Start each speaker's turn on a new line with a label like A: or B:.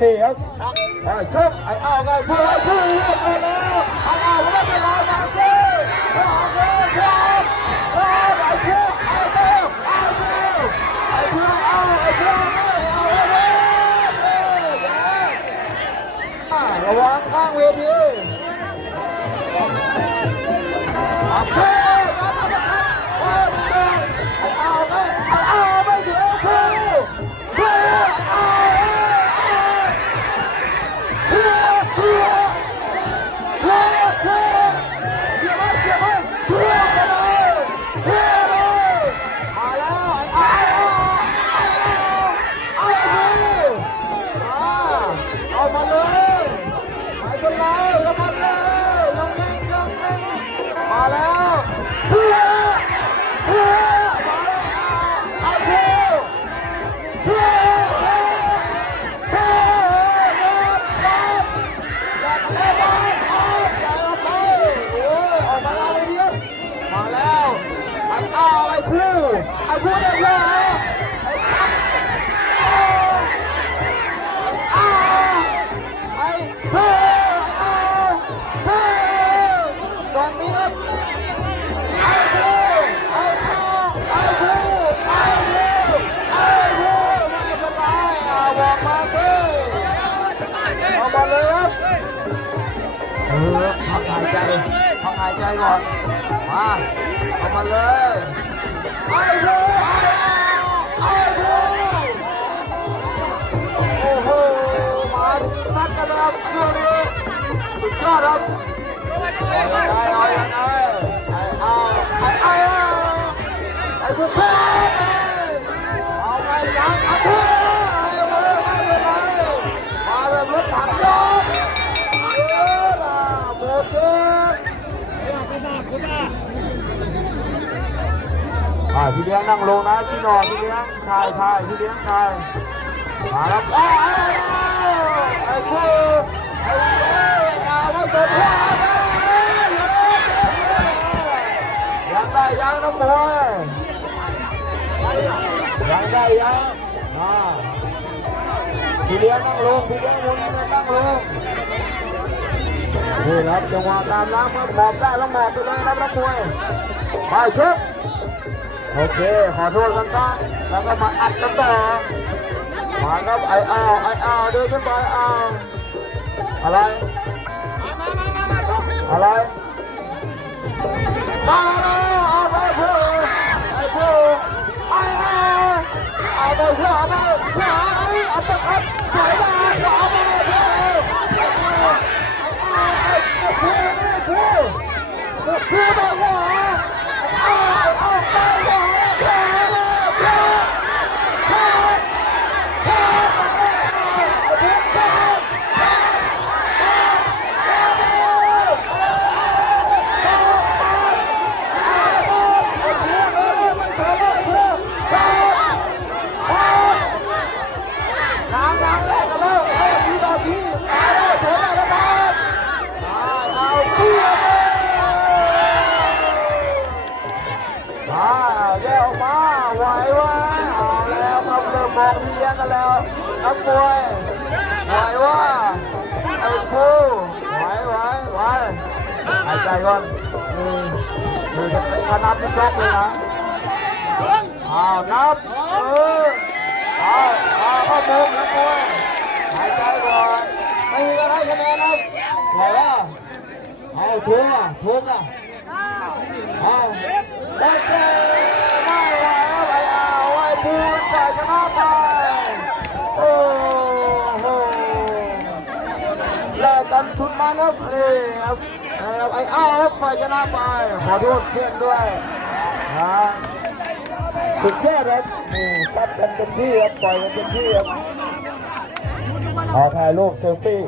A: สี่ครับชกไอ้อ้าวไงเพื่อเพื่อเพื่อนแล้วไอ้อ้าวไม่ป็นไรนะเจ้ เไอ้คู่ไม่เป็นไรอะบอกมาสิเอามาเลยครับเออพักหายใจพักหายใจก่อน มา เอามาเลย โอ้โหมาซัดกันนะครับช่วงนี้สุดยอดครับเอายังไงเอายังไงไอ่าพี่เลี้ยงนั่งลงนะพี่นอพี่เลี้ยงชายชายพี่เลี้ยงชายมาแล้วอ้าวไอ้คู่ไอ้เอ้ยอาว่าสมพรยังได้ยังนะมวยยังได้ยังอ่าพี่เลี้ยงนั่งลงพี่เลี้ยงลงนั่งลงนี่ครับจังหวะตามล้างเมื่อหมอบได้แล้วหมอบไปเลยครับนักมวยไปชก โอเค ขอโทษกันซะแล้วก็มาอัดกันต่อมาครับไอ้อ้าวไอ้อ้าวเดินขึ้นไปอ้าวอะไร อะไรมาแล้ว เคลียงกันแล้วนักมวยไหววะไอ้ครูไหวไหวไหวหายใจก่อนนี่นี่จะนการนับที่ยกเลยนะเอานับเออเอาเอาเข้ามุมนักมวยหายใจก่อนไม่มีอะไรคะแนนนะไหววะเอาทุ่งอะทุ่งอะเอาโอเคไม่ไหวแล้วไปเอาไว้พูดแต่ชนะไป นชุดมาครับนี่ครับไอ้อ้าวครัไปชนะไปขอโทษเพื่อนด้วยฮะสุดยอครับซัดกันเป็นที่ครับปล่อยกันเป็นที่ครับขอถ่ายรูปเซลฟี่